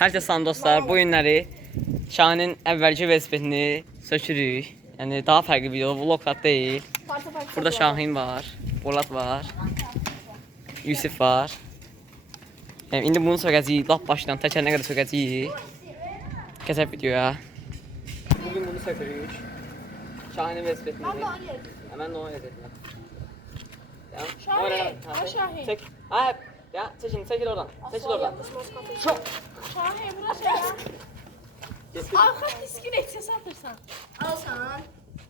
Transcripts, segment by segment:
Hər kəs salam dostlar, bu günləri Şahanın əvvəlki velosipedini sökürük. Yəni daha fərqli video, vloglar deyil. Burada Şahin var, Polat var, Yusuf var. Yəni indi bunu sökəcəyik, lap başdan təkərinə qədər sökəcəyik. Keçək videoya. Bugün bunu sökürük. Şahin'in velosipedini. Hemen o edelim. Şahin. Çek. Ha, ya çekil oradan. Çekil oradan. Çok. Şahin burası ya. Arka diskini eksik satırsan. Alsan.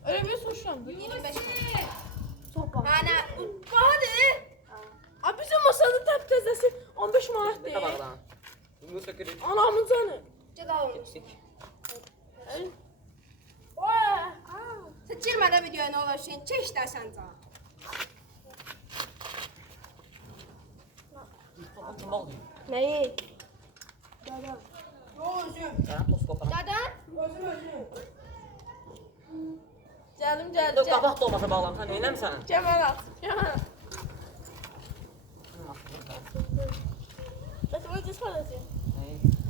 Öyle bir suçlandı. 25. Sopa. Yani Hadi. Abi bizim masanın tep tezesi 15 manat değil. Tabaqdan. Bunu sökürük. Anamın canı. cədal olmuş. Geçtik. Sən girmədən videoya nə olur Hüseyin? Çək istərsən can. Neyi? Özüm. Sen toz koparan. Dadan? Geldim Dur qabaq da olmasa bağlam. Sen neynəmsən? Kemal. Bakın önce söyledi.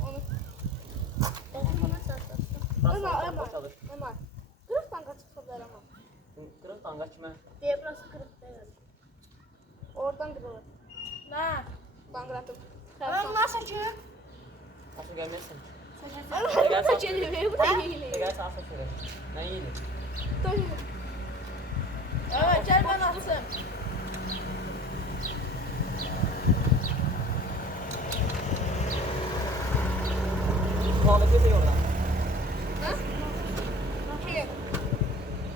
Onu. Hemen. Kırıktan kaçıp sorular ama. Kırıq danqa kimə? Diye burası kırık değil. Oradan kırılır. Ne? Bangratım. Mən nasıl ki? Nasıl gəlməsin? Nasıl geliyor? Bu da iyiliği. Gəl sağ sökürək. Nə iyilik? Evet gel ben atayım. Tuvalete de oradan.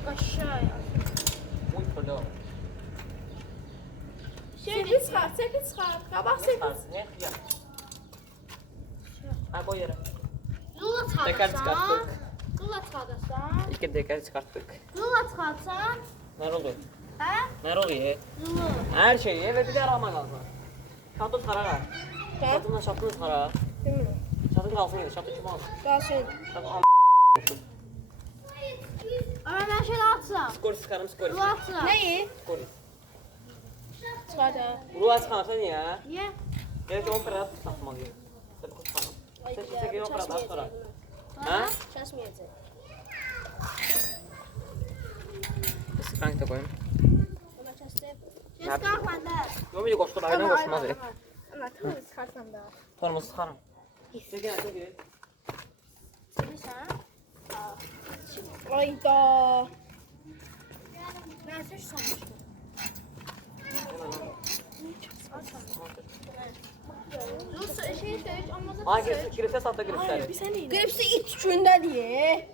Aşağıya. Uy fırda. Sekiz çıkar. Kabak sekiz. Ne xiyar? Ha koy yere. Lula Tekrar çıxarsan, çıxartdıq. lula çıxarsan, İlk dəqiqə çıxartdıq. lula çıxarsan, Nə oldu? hə? Nə oluyor? Lulu. Hər şeyi ve bir de arama lazım. Şatı çıxarar. Şatından şatını çıxarar. Şatı qalsın yedi. Şatı kim alır? Kalsın. Şatı am***. Ama mən şey atsam, Skori sıkarım skori. lula atsam. Neyi? Skori. Çıkar da. Ruha çıxarsa niye? Niye? Gerek ki 10 paraya tutmalıyım. Tabii kutsalım. Çek 10 paradan sonra. Ha? Kesmeyecek. Sıkank da koyayım. Ona kestim. Kes qalx məndə. Yok bir koştu bayına koşmaz. Ana tamam çıkarsan da. Tormuzu sıkarım. Çekin çekin. Bilirsən? Ayda. Mən səç sanmışdım. Lula şey söyle, olmazsa Ay girifte sattı girifte. Bir sen iyi. Qripsi it gündə diye.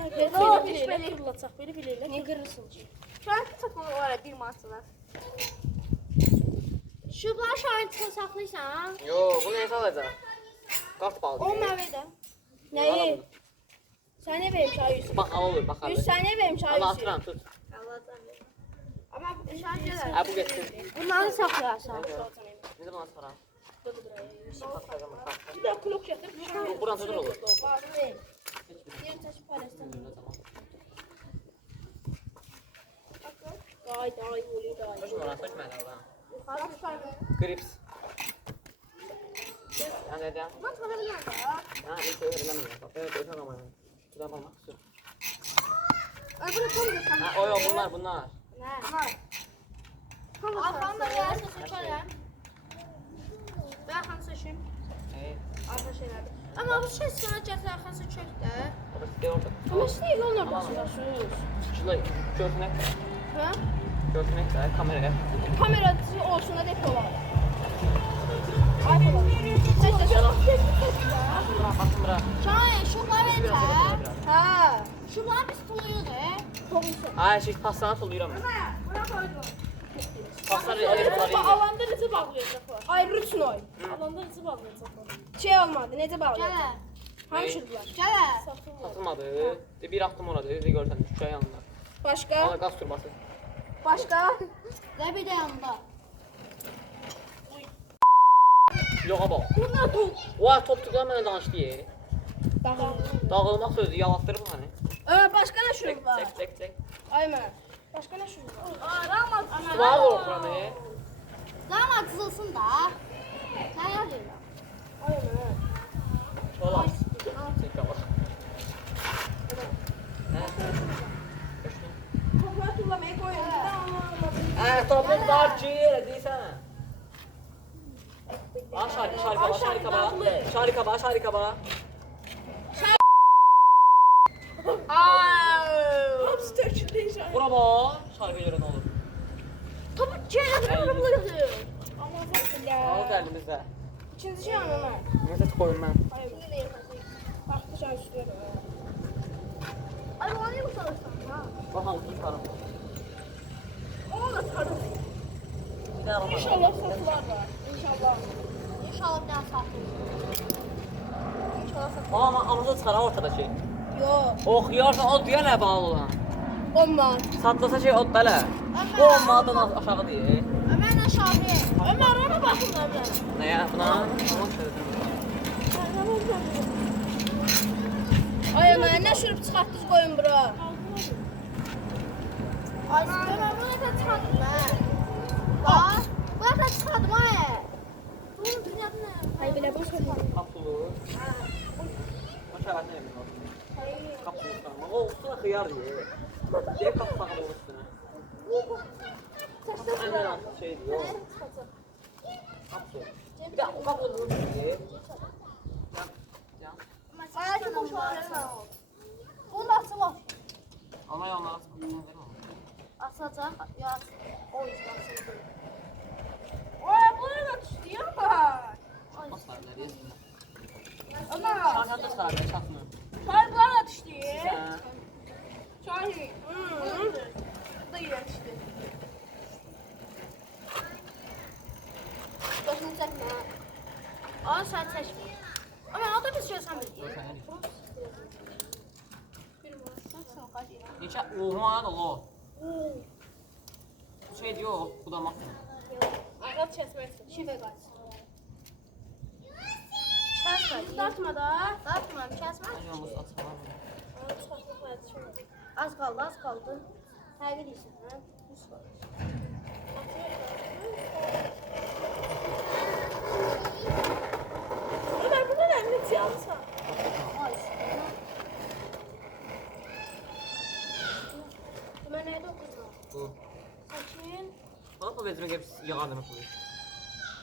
Beni bileyle kırılacak. Beni bileyle. Ne qırırsın? Şu an takma var 1 manatlar. şu blan şahit saxlayırsan, Yo bu neyse alacak. Kart bağlı. 10 məvədə. Neyi? Sen ne vereyim Şah Yusuf? Bak al olur bak al. 100 saniye vereyim Şah Al Yusuf. atıran tut. Ama şu an gelir. Ha bu geçsin. Bunları saklayarsan. Ne zaman sonra? Bir de kulak getir. Buran tutur olur. Diğer taşı paylaşsın. Day oluyor day. Kaç numara saç mı lan? Kaç tane? Grips. Ya ne diyor? Bak bana bir yanda ya. Ha hiç öğrenemiyorum. Bak evet öğren ama. Bir daha bak. Ay bunu tam göster. Ha o yok bunlar. Ne? Var. Tam arxamda gəlsə sökərəm. Ben kan seçeyim. Evet. Arka şeylerde. Ama bu şey sana getir arkası çök de. O da size orada. Ama işte onlar basıyorsunuz. Şurada göğsüne. Ha? Göğsüne de kameraya. Kamera olsun da depo var. iPhone. Sen de şunu Bırak bakın bırak. Şahin, şunlar verirsən, Ha. şunlar biz puluyuz, Tokusun. Ay şey pastana tuluyorum. Paslar evet var. Alanda necə bağlayacaqlar? Ay Brutsnoy. Alanda necə bağlayacaqlar? Şey olmadı, necə bağlayacaq? Gələ, Hamşırdılar. gələ. Satılmadı. Satılmadı. Bir attım ona da. Bir görsen şu şey yanında. Başka? Ona gaz turbası. Başka? Və bir də yanında. Yoxa bak. Bunlar top. Oha top tıklar mənə danışdı ye. Dağıldı. Dağılmaq sözü yalatdırıb hani. Başka ne şurub var? Çek. Ay mən. Başka ne şurub var? Aa, Ramaz. Tuvağa vurur buranı. Dama qızılsın da. Nə yazırlar? Ay mən. Bunlar ki elə deyirsən. Şarikaba. Hamısı töküldü Şahin. Bura bax, şarikə görə nə olur? Topu çeyrek vuruyor. Ama zaten ya. Al əlimizdə. İkinci şey anlama. Nəsə qoyum mən. Hayır. Şimdi de yapasın. Bak dışarı üstüne. Ay onu niye utanırsan ha? Baxın, tutarım. Onu da sarılır. Bir dənə İnşallah satılar da. İnşallah. İnşallah bir daha satılır. İnşallah satılar. Amma amca çıxar ortada şey. Yok. Oxuyarsan o deyə nə bağlı olan. 10 manat. Satlasa şey o dələ. Bu olmadan aşağı deyil. Ömer aşağıya. Ömer ona bakın Ömer. Nəyə? Buna? Tamam şöyle. Ay Ömer ne sürüp çıkarttınız koyun bura. Ay Ömer bunu da çıkardım ben. Bak. Bunu da çıkardım ay. Bunun dünyada ne? Ay bile bu söyleyeyim. Kapsulu. Aşağı nə yapayım? Kapsulu sarma. O üstüne xiyar diye. Diye kapı takım olur üstüne. Hemen altı şey diyor. Kapsulu. Bir de o kapsulu diye. Ay çok şahane. Bunu da açılır. Ama ya onlara Asacak. Ya o yüzden açılır. Ay buraya da düştü ama. Nasıl var? Nereye sıkıntı? Ömer. Şarkıda çıkar. Çatmıyor. Şahin buraya da düştü. Sen. Şahin. Bu da yine düştü. Başını çekme. Aa sen seçme. Ama o da bir şey sen bil. Neçə? Oha da lo. Şey diyor, budamaq. Ağat kesmesin. Şife kaç. Kesme. Dartma da. Dağıtma kesme. Ay yalnız atma. Az kaldı az kaldı. Her gün işin ha. Ömer burada ne? Ne tiyatsa? Ömer nerede okudun? Bu. Sakin. Bana da bezirə gəlib yağadını koyur.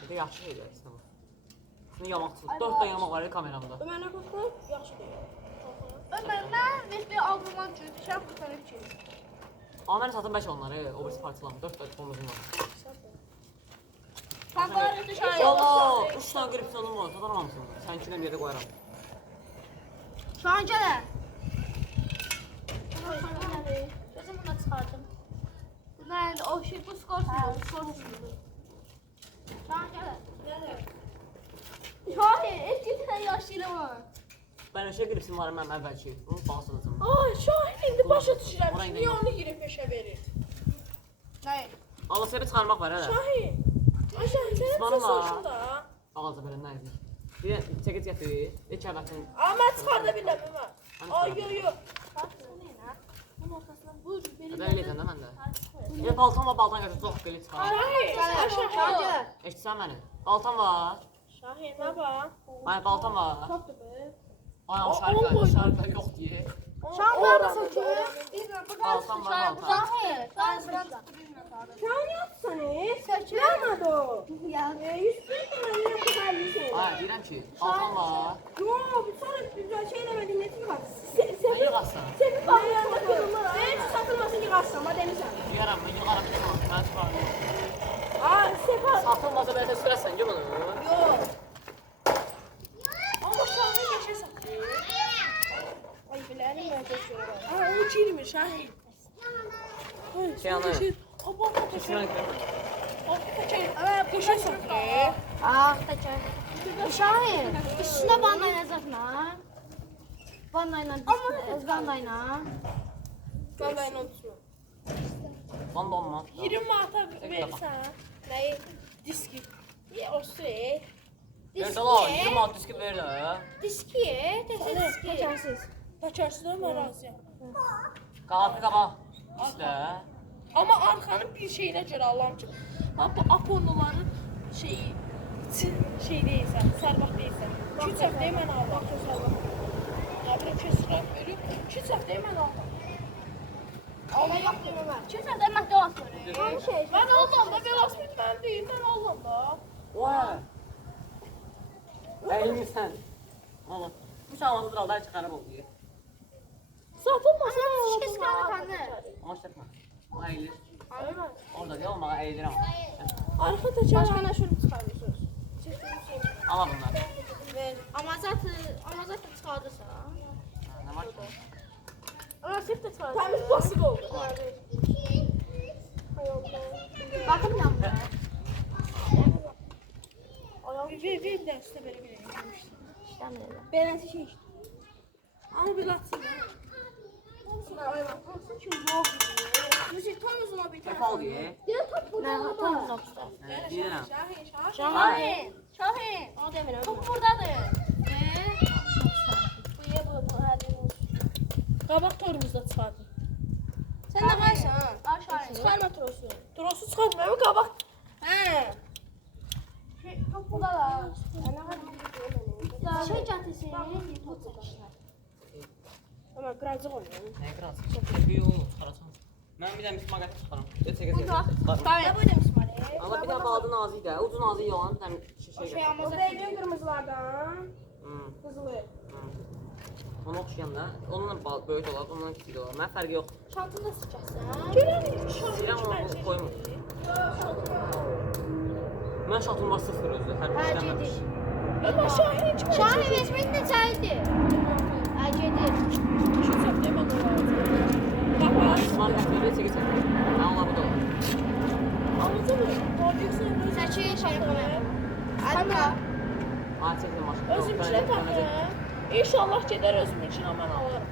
Bir də yaxşı şeydir istəmə. Şimdi yamaq tutub. 4 tane yamaq var kameramda. Ömer ne kokun? Yaxşı değil. Ömer ben bir albümden Şap bu tane bir şey. Amma mən satın bəlkə onları, o birisi partilamı. 4 tane tomuzum var. Kankaları dışarı. Allah! 3 tane gripsiyonum var, sataram hamısını. Sənkindən bir yerdə qoyaram. Şu an gele. Gözüm buna çıkardım. Nerede? O şey bu skorsuz. Şu an gele. Şahin eski tane yaşlıyla var. Mən öşə gripsim var mən əvvəlki. Onu bağlasın. Ay Şahin indi başa düşürəm. Oraya Niye gidelim. onu girip peşe verir? Ne? Allah səbəb çıxarmaq var hələ. Şahin. Ay Şahin senin Osman'ın ses var. hoşunda. Ağaca verəndən izin. Bir də çəkət gətir. İlk əvvəlkin. Ama çıkarda bir lafı var. Ay yo yo. Əvvəl eləyəcəm də məndə. Bir baltam var, baltan gətir. Çox belə çıxar. Şahin. Ay Şu an Şahin. gele. Eşitsən məni? Baltam var. Şahin baba. Ay baltam var. Koptu be. Ay O- şarkı o- şarkı yox diye. Şu an burada satıyor. Baltam var, baltam. Şahin. Şahin yapsana. Nerede o? Ya. 100 bin lira yapabilirsin. Ay deyirəm ki, baltam var. Yo bir sonra güzel şey demedin ne var? Mən yığarsan. Senin bağlarında kırılır. Ben şu satılmasın yıkarsam ha denizen. Yığaram, mən yığaram. Mən çıxarım. Aa sefa. Satılmasa belə sürəsən ki bunu. Yok. Ama Şahin geçe satıyor. Ay bilelim ben geçiyorum. Aa o çiğnmiş Şahin. Ay Şey anlayın. O bak o Şuna geçe. gidelim. O geçe. Evet geçe satıyor. Ah kaçar. Şahin. Üstüne bandayacak ne? Bandayla bandayla. Ben ben unutma. Lan da olmaz. 20 Mart'a verirsen. Neyi? Diski. Ya o süre. Ver de la, 20 alt diski ver de. Diski. Diski. Kaçarsız. Kaçarsız ama razıyım. Kahve kaba. İşte. Ama arkanın bir şeyine göre Allah'ım ki. Ha bu Apollo'ların şeyi şey değilse, Sərbaq değilse. 2 həftəyə mən aldım. Ya bir kesirət verir. 2 həftəyə mən aldım. Allah yapmıyor. Kimsə də mən devam söyləyim. Hangi şey? Mən almam da velosiped mən deyil, mən almam da. Vay. Əyilmişsən. Allah. Bu şahmatı durallar çıxarıb oluyor. Satılmasın. Ana şişe sıkardı kanı. Maşlatma. O eğilir. Aynen. Orada değil olmağa eğilir ama. Arka teker. Başka ne şunu çıkarmışsınız? Ala bunları. Ama zaten çıkardırsa. Ha, ne var ki? Ana sip de çıkardı. Temiz basık oldu. Bakın lan buraya. Bir de size verebilirim. İşlemiyorlar. Beğensi şey işte. Ama bir latsın. Müzik tam uzun o bir tane. Defol diye. Diyor top burada. Tam uzakta. Bilirəm. Şahin. Şahin. O demir öyle. Top buradadır. Bu ye bu hadi. Qabaq torumuzda çıxardı. Sen de kaçsın ha. Şahin. Çıkarma trosu. Trosu çıxartmıyor qabaq. He. Top burada da. Şey caddesi. Ama kıracık oluyor. Nə qıraq? Çəkiyor, çıxaracam. Mən bir də mismaqat çıxaram. Get çəkə çəkə. Ne bu demiş bana? Allah bir dənə baladı nazik də. Ucu nazik olan bir dənə O şey. şey ama zeytin kırmızılardan. Hmm. Kızılı. Ona oxşayan da. Onunla böyük olar, onunla kiçik olar. Mən fərqi yox. Şantını sıçarsın. İstəyirəm onu koymur. Mən şatım var sıfır özü. Hər bir işləməmiş. Ama Şahin çıxar. Şahin resmini de çaydı. Acıdır. Kimsə demə də var. Bak. İsmail qəfəyə çəkə çəkə. Mən ola bu da olar. Anladın mı? Koyduksun. Saçı şey yapamam. Anne. Ay çəkə maşın. Özüm için takırım. İnşallah gedər özüm için ama mən alırım.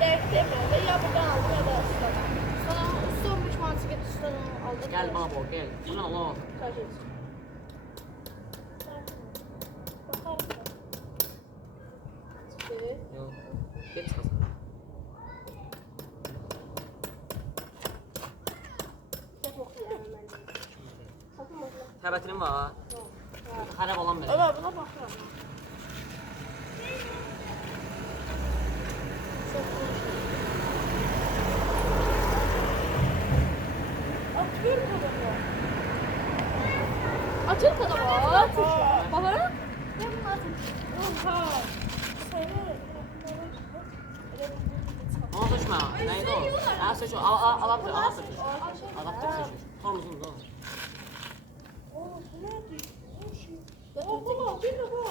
Dert demə və ya buradan aldım ya da ustadan. Sana son bir mantık tutanı aldım. Gəl bana bol, gəl. Bu nə olar? Kaçırız. Bakarım. Yox. Get çıxasın. Təbətirim var. Xərab olan belə. Ömer buna bakarım. Atıyor kadar. Atıl kadar var. Baba. Oha. Ona seçmə. Nə idi o? Hə, seç o. Alaptır, alaptır. Alaptır seç. Tormuzun da o. Baba, bir de bu.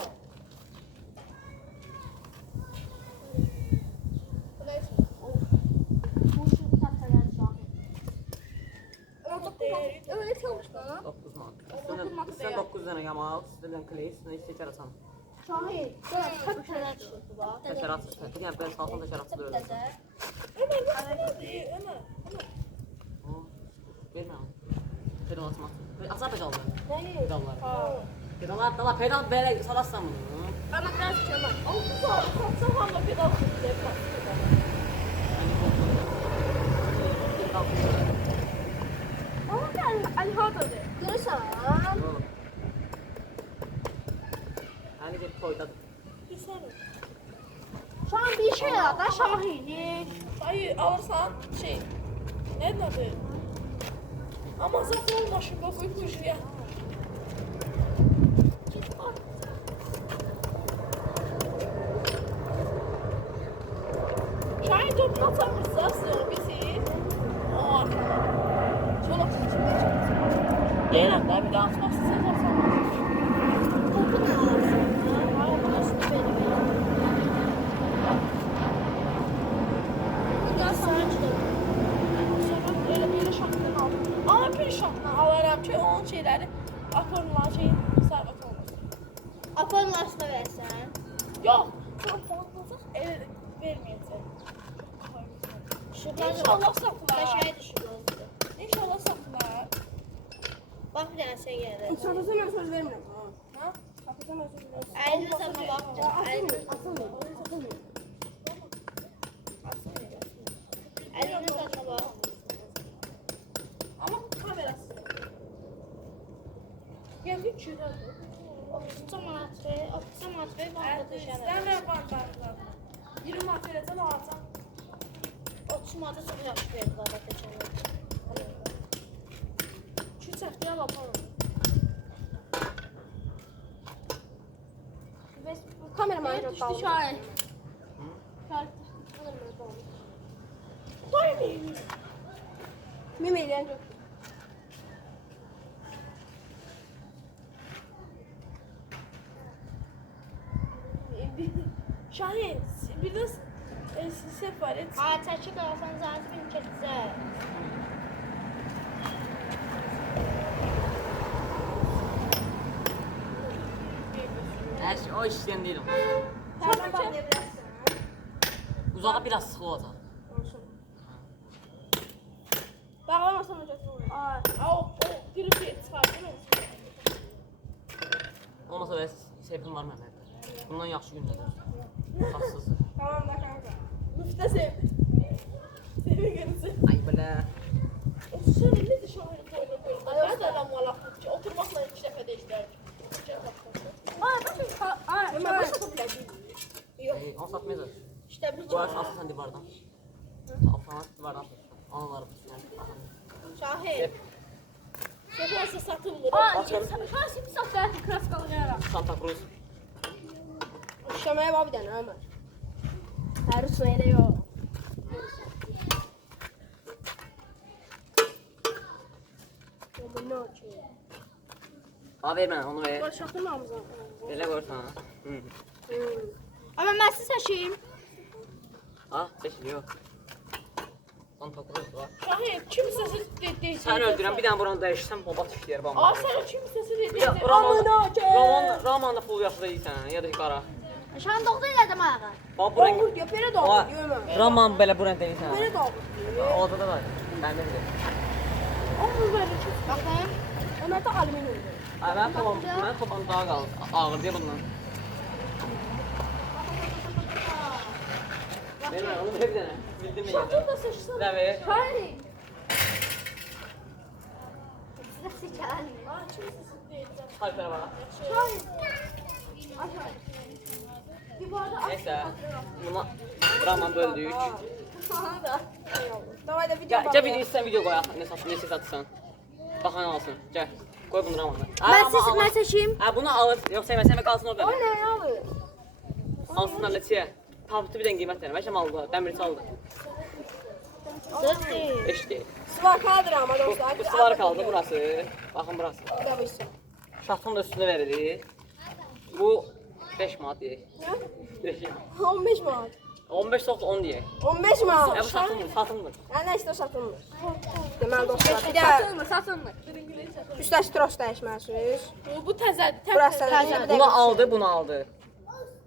Öyle çalmış bana. 9 manat. Üstünə 9 dənə yamal, üstünə bir dənə kley, üstünə heç seçər asan. Şahin. Çok şeyler çıktı bak. Təşər at. Bir dənə belə salsan təşər atı durur. Ömer nasıl değil? Ömer. Vermə onu. Pedal atma. Azar pedalları. Neyi? Pedalları. Pedal dala pedal belə salarsan bunu. Bana biraz çalma. Altı saat kalksam hamla pedal tuttu. Ama ben Ali Hadadı. Kırırsan. Hani bir koydadır. Bir saniye. Şu an bir şey var da Şahin'i. Hayır alırsan şey. Ne adı? Ama zaten olmaşın kafayı kuşuyor. Şahin topunu atamırsa sonra bizi. O çoluk içinde çıkıyor. Değilim daha bir daha atmak istiyorsan. Topu ne alırsın? Burası da benim. Bundan sonra sonra öyle şartlarını aldım. Ama bir şartla alaram ki onun şeyleri akorlar şeyin sarbat olmasın. Apanın aslında versen. Yok. Çok fazla vermeyeceğim. İnşallah saklar. Kaşaya düşürüyor. İnşallah saklar. Bak bir tane sen gelir. Çatasına ben söz vermiyorum. Ha? Çatasına söz vermiyorum. Eline sana bakacağım. Atılmıyor. Atılmıyor. Eline sana bak. Ama kamerası. Gel 300 lira. 30 manat ver. 30 manat ver. Bana da düşen. Sen ver bandarlar. 20 manat verəcəm alacam. 30 manata çox yaxşı verdi baba keçən. Küç həftəyə alalım. Kameraman Düşdü yox qaldı. Şahin. Mim eləyən yox. Şahin, bir də sef var. Ha, çəkib alsan zaten benim keçsə. O işləyən deyil o. Tamam bağlaya bilərsən. Uzağa biraz sıxı olacaq. Bağlamasan olacaq. O grip çıxardır mı? Olmasa da sevgim var məndə. Bundan yaxşı gündədir. Tatsız. Tamam da kanka. Müftə sev. Sevə gəlsin. Ay belə. O sen ne de Şahin koydu koydu. Ben de lan malak ki oturmakla 2 dəfə dəyişdirdim. Ama bu satı bilərsən. Onu satmayacaq. İşte bu Bu arada alsın sən divardan. Alsan divardan tut. Anaları tutsun. Şahin. Seferse satılır. Şahin bir saat dayanır, kraskalı yarar. Santa Cruz. İşləməyə var bir dənə Ömər. Hər su elə yox. Bu nə ki? Ha ver mənə, onu ver. Başaqdı namızı. Belə qoyursan. Ama ben size seçeyim. Ha, seçiliyor. Santa Cruz var. Şahin kimse siz deyəcək. Sən öldürən bir dənə buranı dəyişsən bomba düşür bomba. Aa sen kimse siz Ya deyəcək. Ramanda full yaşlı deyilsən ya da qara. Şahin doğdu elədim ayağa. Bax bura. Doğru diyor, belə doğru diyor Ömər. Raman belə bura deyilsən. Belə doğru. Orada da var. Məndə də. Onu verir ki. Bakayım. Ömər də alüminiumdur. Ay mən topan daha qaldı. Ağır deyə bundan. Vermə, onu ver bir dənə. Bildim mi? Şahin da seçsən. Nə ver? Şahin. Size seçelim. Aa kimse siz deyəcək. Hayfara bax. Şahin. Neysə, buna Raman böldük. Aha da. Davay da video Gəl video istəyən video qoyaq. Ne satırsan. Baxan alsın. Gəl. Qoy bunu Ramana. Ben seçeyim. Ha bunu alır. Yoxsa yeməsəm qalsın orada. O nə alır? Alsınlar leçiyə. Tabutu bir dənə qiymət verir. Məşəm aldı. Dəmir çaldı. Eşdi. Svakadır ama dostlar. Bu sıvar kaldı burası. Baxın burası. Bir də bu hissə. Şaxtanın da üstünə veririk. Bu 5 manat deyək. Nə? 15 manat. 15 sox 10 deyək. 15 manat. Bu satılmır, satılmır. Nə istə satılmır. Deməli dostlar, bir də Satılmır. üstəki tros dəyişməlisiniz. Bu təzədir. Burası təzə. Bir Bunu də aldı, bunu aldı.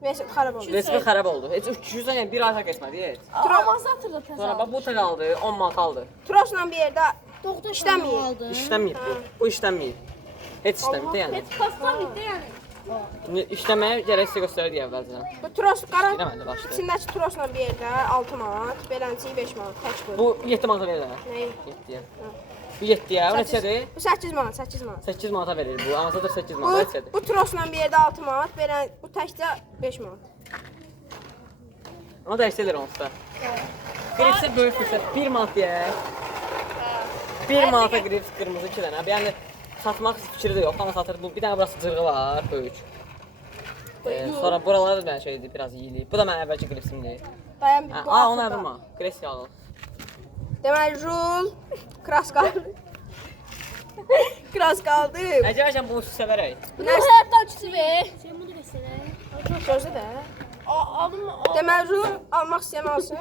Mesut xarab oldu. Resmi xarab oldu. Heç 300-dən yəni bir ay haqq etmədi. Heç. Amazatır da təzə. Sonra bax bu tel aldı, 10 manat aldı. Trosla bir yerdə işləmir. İşləmir bu. Bu işləmir. Heç işləmir yəni. Heç kastan bitti yani. İşləməyə gərək sizə göstərdi əvvəlcədən. Bu tros qara İşləmədi başda. içindəki trosla bir yerdə 6 manat, beləncə 5 manat tək bu. Bu 7 manata verir. Nəyi? 7-yə. Bu 7-yə, o neçədir? Bu 8 manat, 8 manat. 8 manata verir bu. Amma satır 8 manata neçədir? Bu trosla bir yerdə 6 manat, belən bu təkcə 5 manat. Ona dəyişdirir onsuz da. Gripsə böyük fürsət 1 manat deyək. 1 manata grips qırmızı 2 dənə. Yəni satmaq fikri də yox, amma satır. Bu bir dənə burası cırğı var, böyük. Sonra buraları da mən şeydir, biraz yeyilib. Bu da mənim əvvəlki gripsimdir. Dayan bir Aa, onu vurma. Grips yağlı. Deməli rul, kras qaldı. Kras qaldı. Əcəbəcəm bunu sevərək. Nə Hayatta üçüsü be. Sen bunu göster. sözü də? Alım Deməli rul almaq istəyən alsın.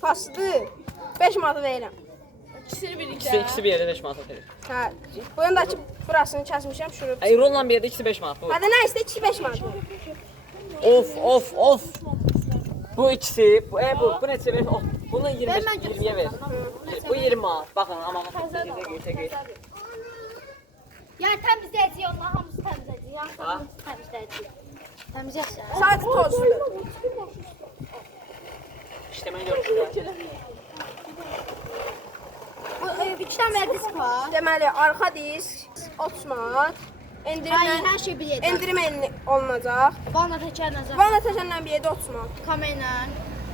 Pasdır. 5 manat verirəm. ikisini birlikdə. İkisi bir yerdə 5 manat verir. Hə. Boyundakı burasını kəsmişəm, şurup. Ay, rolla bir yerdə ikisi 5 manat. Bu. Hadi nə istə 2-5 manat. Of. Bu ikisi, bu bu neçə verir? Bunu 25 20-yə ver. Bu 20 manat. Baxın, amma təqi. Yani temizleyici onlar hamısı temizleyici. Yani Ha? hamısı temizleyici. Temizleyici. Sadəcə tozdur. İşləməni görüşürlər. Bir iki tane disk var. Deməli arxa disk 30 manat. Hayır, Endirimlə her şey bir yerde. endirim olunacaq. Bana teker nazar. Vana təşəndən bir yerdə 30 manat. Kamerayla.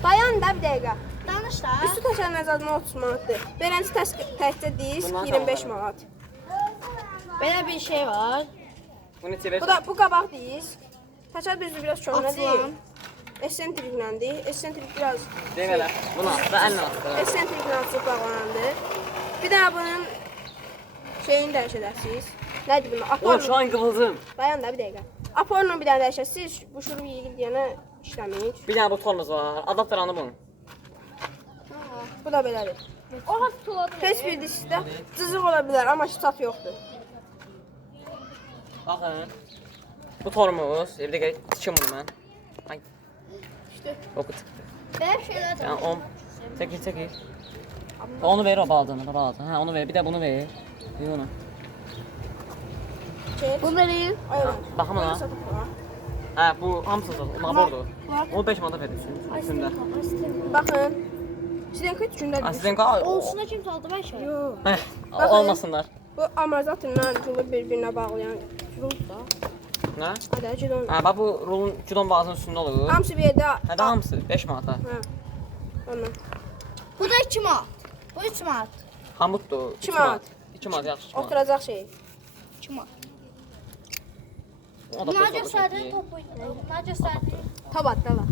Dayan da bir dəqiqə. Danış da. Üstü təşənməz adına 30 manatdır. Beləncə təkcə disk Bundan 25 tamam. manat. Belə bir şey var. Bunu çevir. Bu qabaq disk. Təşər düzdür biraz köhnədir. Atılan. Essentrikləndir. Essentrik biraz Demələ. Bunu at da əllə at da. essentriklə açıb bağlanandır. Bir də bunun şeyini dəyişəcəksiniz. Nədir bunun? Oğlum Aporun. şu an qıvılcım. Dayan da bir dəqiqə. Aporla bir dənə dəyişəsiniz. Bu şurup yeyilib deyənə işləmir. Bir dənə bu tormuz var. Adapteranı bunun. Bu da belədir. Oha tutuladı. Heç bir diskdə cızıq ola bilər, amma ştat yoxdur. Baxın. Bu tormuz. Bir dəqiqə tikim bunu mən. Ay. İşte. Oku çıxdı. Belə bir şeylər Yəni on. Çəkil. Onu ver o baldını, Hə, onu ver. Bir də bunu ver. Bir onu. Çek. Bunu vereyim. Aynen. Baxım ona. Hə, bu hamısı da nabordur. Onu 5 manata verirsin üstündə. Baxın. Silenka üçündədir. Asilenka Olsuna kim saldı ben şey? Yox. Hə, olmasınlar. Bu amortizatorla rulu bir-birinə bağlayan rul da. Nə? Hadi cüdon. Hə, bax bu rulun cüdon bazının üstündə olur. Hamısı bir yerdə. Hə, də hamısı 5 manata. Hə. Ondan. Bu da 2 manat. Bu 3 manat. Hamutdur. 2 manat. 2 manat yaxşı. 2 manat. Oturacaq şey. 2 manat. O da Bunlar biraz göstərdiyin olur. topuydu. Bunlar göstərdiyin. Tabatda var.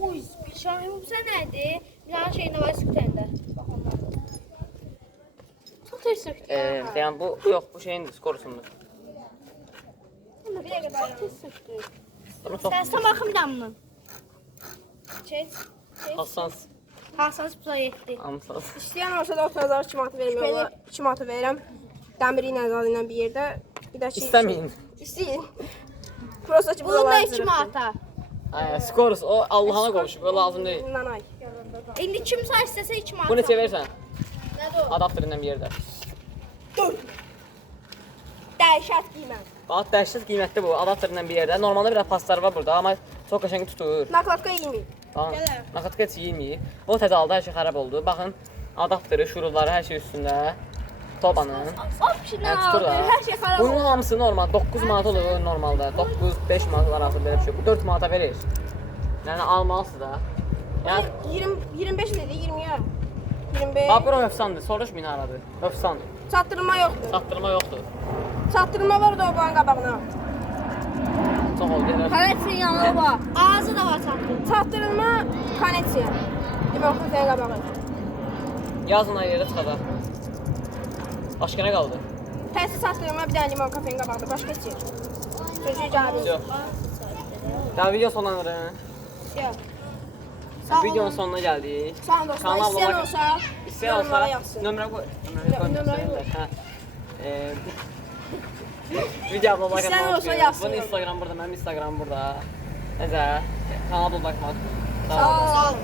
Uy, bir şahim bu sen nədir? Bir dənə şeyin var skutəndə. Bax ondan. Çok təşəkkür. Yəni bu yox, bu şeyin skorusundur. Bir dəqiqə dayan. Bunu çox Sən baxım bir dənə bunun. Çek. hassas, Hassas bu da 7. hamsas. İstəyən olsa da oturacaq 2 manat vermirəm. 2 manat verirəm. Dəmiri ilə zadı ilə bir yerdə. Bir də şey. İstəməyin. İstəyin. Prosta ki Bunun da buralar 2 manata. Hə, skorus o Allah'ına qovuşub, o lazım deyil. Nanay. İndi kimsə istəsə 2 manat. Bu neçə verirsən? Nədir o? Adapterindən bir yerdə. Dəhşət qiymət. Bax, dəhşət qiymətli bu, adapterindən bir yerdə. Normalda bir paslar var burada, amma çox qəşəng tutur. Nakladka 20. Bax, nakatka heç yeyilməyib. O təzə aldı, hər şey xarab oldu. Baxın, adapteri, şurupları, hər şey üstündə. Tobanın. Hop ki nə Yəni tutur da. Hər şey xarab Bunun hamısı normal, 9 manat olur normalda. 9-5 manat arası belə bir şey. Bu 4 manata verir. Yəni almalısınız da. Yəni 25 dedi 20'ye. 25. bax bura öfsandır. Soruşmayın haradır. Öfsan. Çatdırma yoxdur. Çatdırma yoxdur. Çatdırma var da o bağın qabağına. Çox oldu gələr. Kaletsin yanında var. Ağzı da var sanki. Çatdırılma konneksiya. Demək ki, sənin qabağı. Yazın ay yerə çıxacaq. Başqa nə qaldı? Təhsil çatdırılma bir dənə limon kafenin qabağında. Başqa heç yer. Sözü cavabı. Yox. Ya video sonlanır. Yox. Videonun sonuna gəldik. Sağ olun dostlar. Kanala İstəyən abunə- olsa İstəyən yorumlara olsa yazsın. nömrə qoy. Nömrəyi qoy. Hə. Video like İstəyən atmaq olsa üçün. yazsın. Bunun Instagram burada, mənim Instagram burada. Necə? Kanala da like atmaq. Sağ olun.